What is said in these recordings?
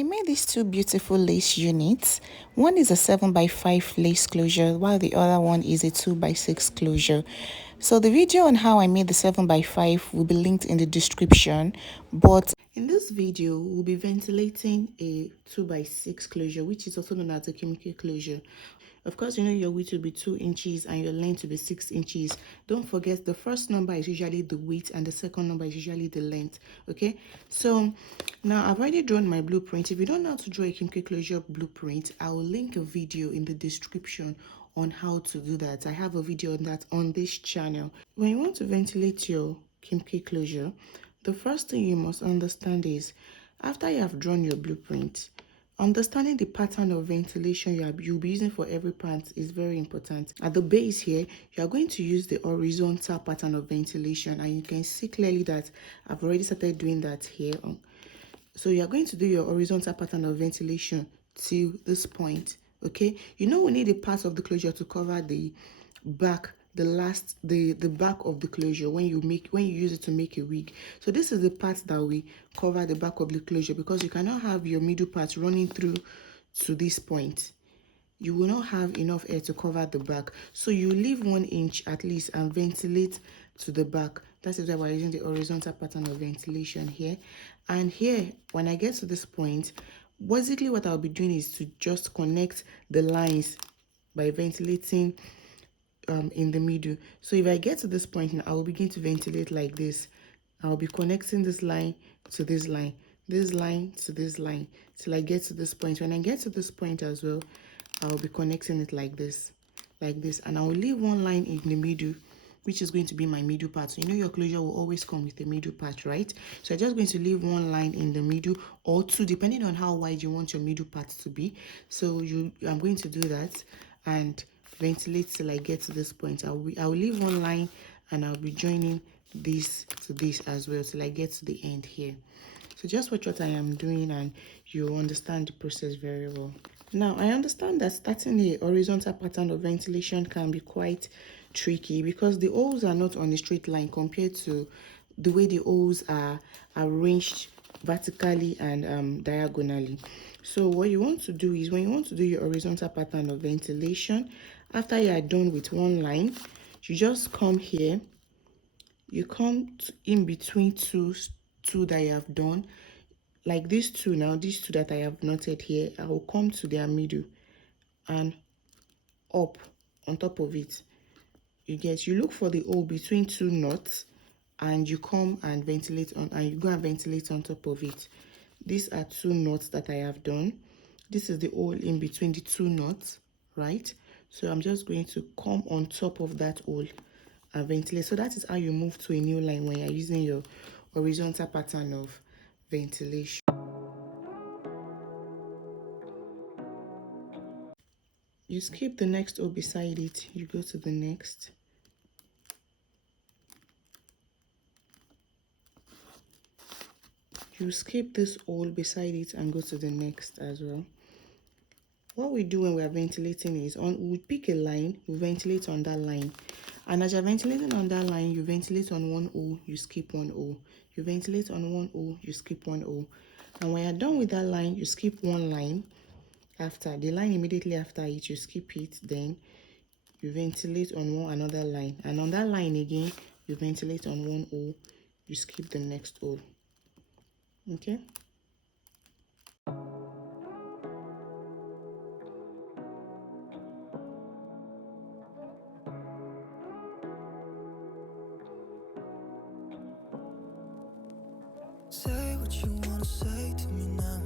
I made these two beautiful lace units. One is a 7x5 lace closure while the other one is a 2x6 closure. So the video on how I made the 7x5 will be linked in the description, but in this video we'll be ventilating a 2x6 closure, which is also known as a chemical closure. Of course, you know your width will be 2 inches and your length will be 6 inches. Don't forget the first number is usually the width and the second number is usually the length. Okay, so now I've already drawn my blueprint. If you don't know how to draw a chemical closure blueprint, I will link a video in the description on how to do that. I have a video on that on this channel. When you want to ventilate your chemical closure, the first thing you must understand is after you have drawn your blueprint, understanding the pattern of ventilation you'll be using for every part is very important. At the base here, you are going to use the horizontal pattern of ventilation, and you can see clearly that I've already started doing that here. So you are going to do your horizontal pattern of ventilation till this point. Okay, you know we need a part of the closure to cover the back, the back of the closure when you use it to make a wig. So this is the part that we cover the back of the closure, because you cannot have your middle part running through to this point. You will not have enough air to cover the back, so you leave 1 inch at least and ventilate to the back. That is why we're using the horizontal pattern of ventilation here. And here, when I get to this point, basically what I'll be doing is to just connect the lines by ventilating in the middle. So if I get to this point now, I will begin to ventilate like this. I'll be connecting this line to this line to this line till I get to this point. When I get to this point as well, I'll be connecting it like this, and I will leave one line in the middle, which is going to be my middle part. So you know your closure will always come with a middle part, right? So I'm just going to leave one line in the middle, or two, depending on how wide you want your middle part to be. So I'm going to do that and ventilate till I get to this point. I'll leave one line and I'll be joining this to this as well till I get to the end here. So just watch what I am doing and you'll understand the process very well. Now, I understand that starting a horizontal pattern of ventilation can be quite tricky because the holes are not on a straight line compared to the way the holes are arranged vertically and diagonally. So what you want to do is, when you want to do your horizontal pattern of ventilation, after you are done with one line, you just come here, you come in between two that you have done, like these two. Now these two that I have knotted here, I will come to their middle and up on top of it. You look for the hole between two knots and you come and ventilate on, and you go and ventilate on top of it. These are two knots that I have done. This is the hole in between the two knots, right? So I'm just going to come on top of that hole and ventilate. So that is how you move to a new line when you're using your horizontal pattern of ventilation. You skip the next hole beside it, you go to the next. You skip this hole beside it and go to the next as well. What we do when we are ventilating is, we pick a line, we ventilate on that line. And as you're ventilating on that line, you ventilate on one hole, you skip one hole. You ventilate on one hole, you skip one hole. And when you're done with that line, you skip one line. After the line immediately after it, you skip it, then you ventilate on another line, and on that line again you ventilate on one hole, you skip the next hole. Okay, say what you wanna say to me now.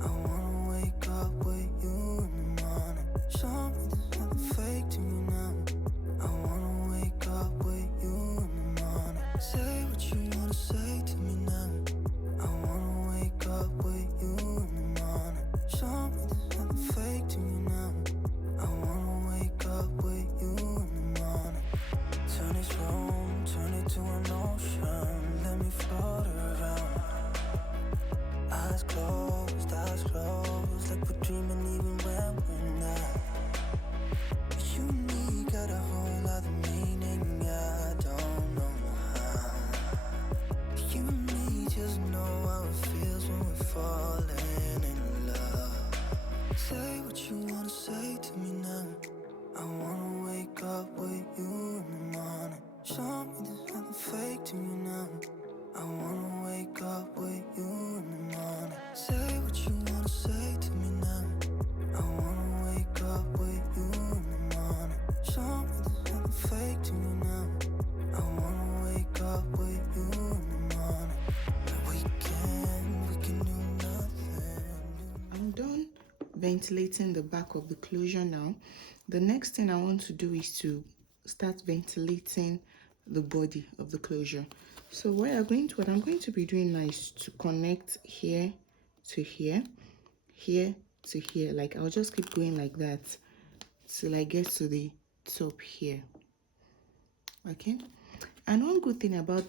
I wanna wake up with you in the morning. Show me there's nothing fake to me now. I wanna wake up with you in the morning. Say what you wanna say to me now. I wanna wake up with you in the morning. Show me there's nothing fake to me now. I wanna wake up with you in the morning. Turn this room, turn it to an ocean. Let me float around. Eyes closed, like we're dreaming even when we're not. You and me got a whole other meaning, I don't know how. You and me just know how it feels when we're falling in ventilating the back of the closure now. The next thing I want to do is to start ventilating the body of the closure. So what I'm going to be doing now is to connect here to here, here to here. Like I'll just keep going like that till I get to the top here. Okay. And one good thing about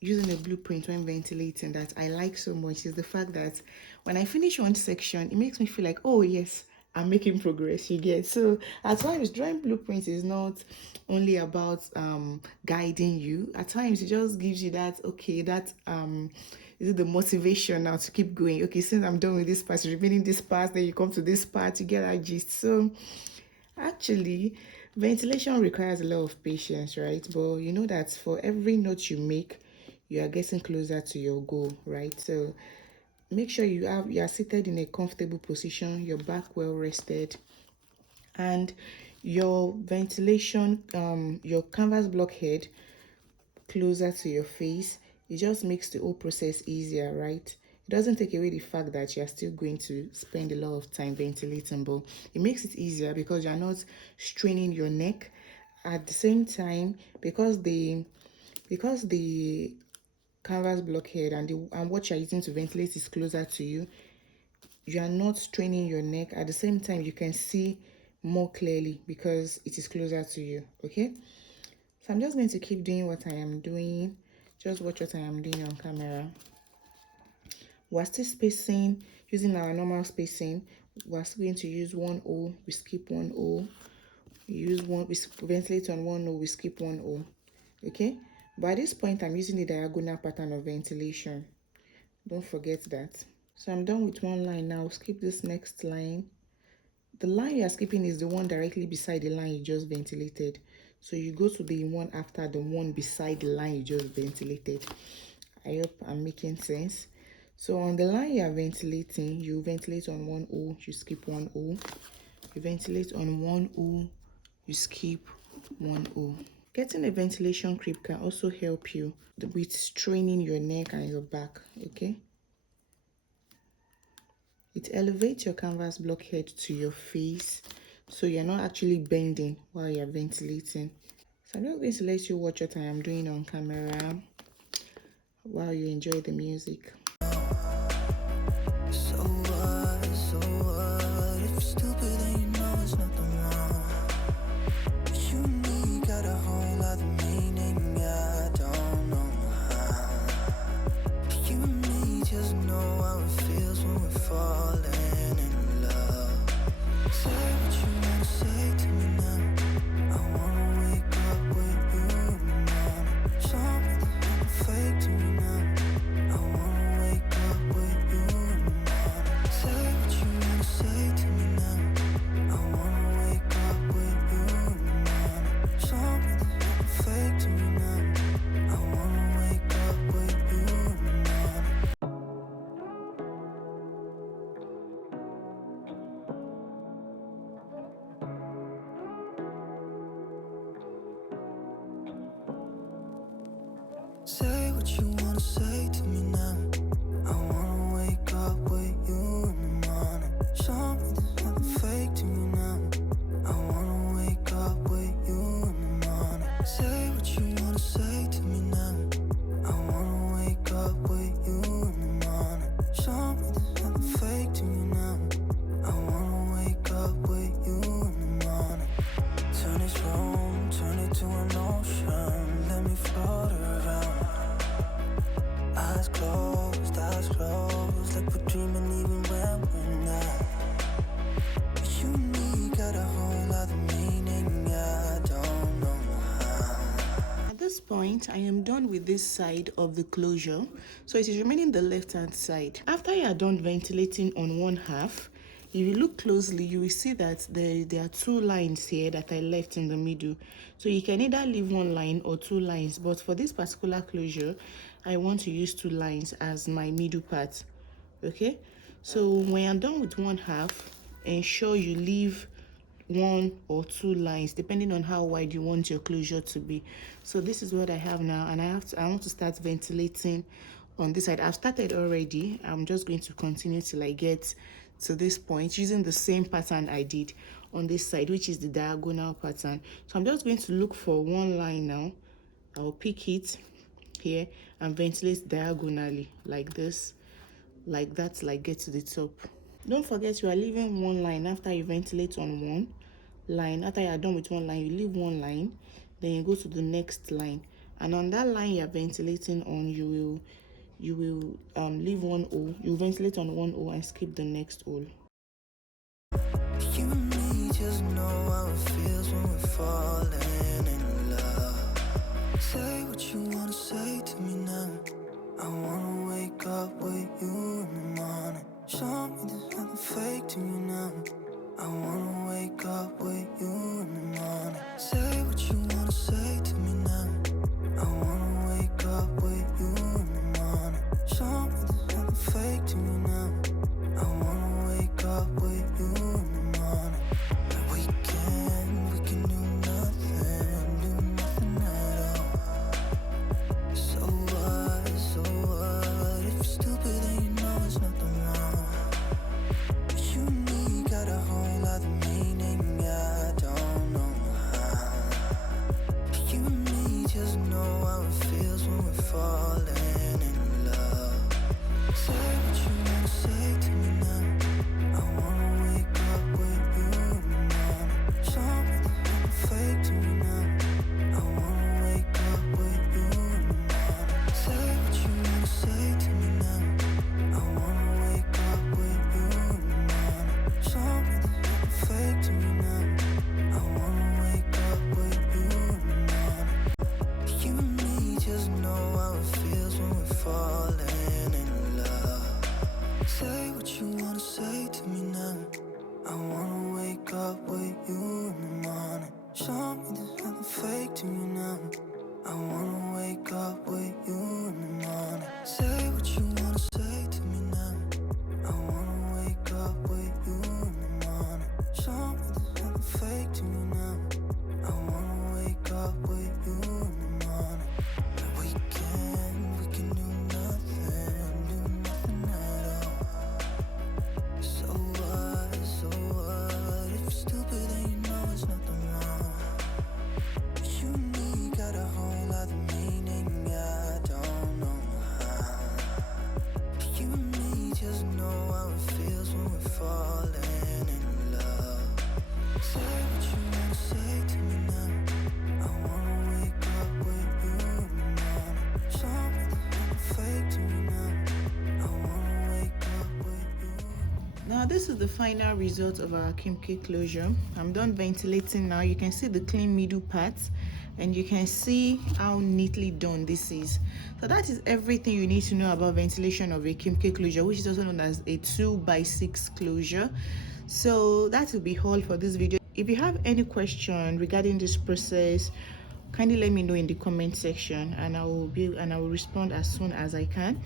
using a blueprint when ventilating that I like so much is the fact that when I finish one section, it makes me feel like, oh yes, I'm making progress, you get. So at times drawing blueprints is not only about guiding you. At times it just gives you that, okay, that is it the motivation now to keep going. Okay, since I'm done with this part, remaining this part, then you come to this part, you get that gist. So actually, ventilation requires a lot of patience, right? But you know that for every note you make, you are getting closer to your goal, right? So make sure you are seated in a comfortable position, your back well rested, and your ventilation, your canvas block head closer to your face. It just makes the whole process easier, right? It doesn't take away the fact that you're still going to spend a lot of time ventilating, but it makes it easier because you're not straining your neck. At the same time, because the canvas blockhead and what you're using to ventilate is closer to you, you are not straining your neck. At the same time, you can see more clearly because it is closer to you. Okay, so I'm just going to keep doing what I am doing. Just watch what I am doing on camera. We're still spacing using our normal spacing. We're still going to use 1 O, we skip 1 O. We use one, we ventilate on 1 O, we skip 1 O. Okay, but at this point I'm using the diagonal pattern of ventilation. Don't forget that. So I'm done with one line now. Skip this next line. The line you are skipping is the one directly beside the line you just ventilated. So you go to the one after the one beside the line you just ventilated. I hope I'm making sense. So on the line you are ventilating, you ventilate on 1 O, you skip 1 O. You ventilate on 1 O, you skip 1 O. Getting a ventilation creep can also help you with straining your neck and your back, okay? It elevates your canvas block head to your face, so you're not actually bending while you're ventilating. So I'm just going to let you watch what I am doing on camera while you enjoy the music. So what, so what? If you're stupid then you know it's nothing wrong. You and me got a whole other meaning, I don't know how. You and me just know how it feels when we're falling in love. Say what you wanna say to me now. I wanna wake up with you in the morning. Show me there's nothing fake to me now. I wanna wake up with you in the morning. Say what you wanna say to me now. I wanna wake up with you in the morning. Show me there's nothing fake to me now. I wanna wake up with you in the morning. Say what you wanna say to me now. I wanna wake up with you in the morning. Show me there's nothing fake to me now. I wanna wake up with you in the morning. Say what you wanna say to me now. I wanna wake up with you in the morning. Show me there's nothing fake to me now. I wanna wake up with you in the morning. Turn this room, turn it to an ocean. Let me float around. Eyes closed, like we're dreaming even when we're not. You and me got a whole other meaning, I don't know how. At this point, I am done with this side of the closure, so it is remaining the left hand side. After you are done ventilating on one half, if you look closely, you will see that there are 2 lines here that I left in the middle. So you can either leave 1 line or 2 lines, but for this particular closure, I want to use 2 lines as my middle part. Okay, so when you're done with one half, ensure you leave 1 or 2 lines depending on how wide you want your closure to be. So this is what I have now, and I want to start ventilating on this side. I've started already. I'm just going to continue till I get to this point using the same pattern I did on this side, which is the diagonal pattern. So I'm just going to look for one line now. I'll pick it here and ventilate diagonally like this, like that, like get to the top. Don't forget you are leaving one line after you ventilate on one line. After you are done with one line, you leave one line, then you go to the next line, and on that line you are ventilating on, you will leave one hole, you ventilate on one hole and skip the next hole. You and me just know how it feels when we're falling in love. Say what you wanna say to me now. I wanna wake up with you in the morning. Show me there's nothing fake to me now. I wanna wake up with you in the morning. Say what you wanna say to me now. I wanna wake up with you in the morning. Show me there's nothing fake to me now. I wanna wake up with you in the morning. We can do nothing at all. So what, if you're stupid then you know there's nothing wrong. You and me got a whole other meaning, I don't know how. You and me just know how it feels when we're falling in love. Say what you wanna say to me now. I wanna wake up with you in the morning. Show me there's nothing fake to me now. I wanna wake up with you in the morning. Say what you wanna say to me now. I wanna wake up with you in the morning. Show me there's nothing fake to me now. I wanna wake up with you in the morning. You and me just know how it feels when we're falling in love. Say what you wanna say to me now. I wanna wake up with you in the morning. Show me there's nothing fake to me now. I wanna wake up with you in the morning. Say what you wanna say to me now. I wanna wake up with you in the morning. Show me there's nothing fake to me now. I wanna wake up with you in the morning. We can do nothing at all. So what, if you're stupid then you know there's nothing wrong. You and me got a whole other meaning, I don't know how. You and me just know how it feels when we're falling in love. Say what you wanna say to me now. I wanna wake up with you in the morning. Show me there's nothing fake to me now. I wanna wake up with you. Now this is the final result of our kimchi closure. I'm done ventilating now. You can see the clean middle part and you can see how neatly done this is. So that is everything you need to know about ventilation of a kimchi closure, which is also known as a 2x6 closure. So that will be all for this video. If you have any question regarding this process, kindly let me know in the comment section and I will respond as soon as I can.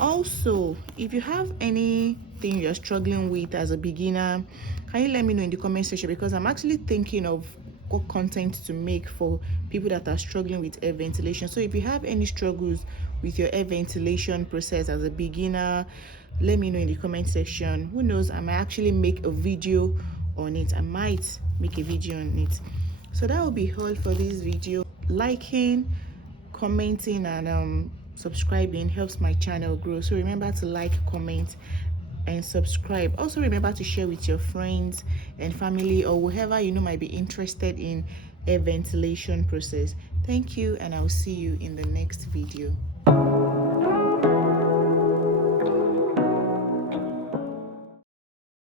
Also, if you have anything you're struggling with as a beginner, can you let me know in the comment section, because I'm actually thinking of what content to make for people that are struggling with air ventilation. So if you have any struggles with your air ventilation process as a beginner, let me know in the comment section. Who knows, I might actually make a video on it. So that will be all for this video. Liking, commenting, and subscribing helps my channel grow. So remember to like, comment, and subscribe. Also remember to share with your friends and family or whoever you know might be interested in a ventilation process. Thank you, and I'll see you in the next video.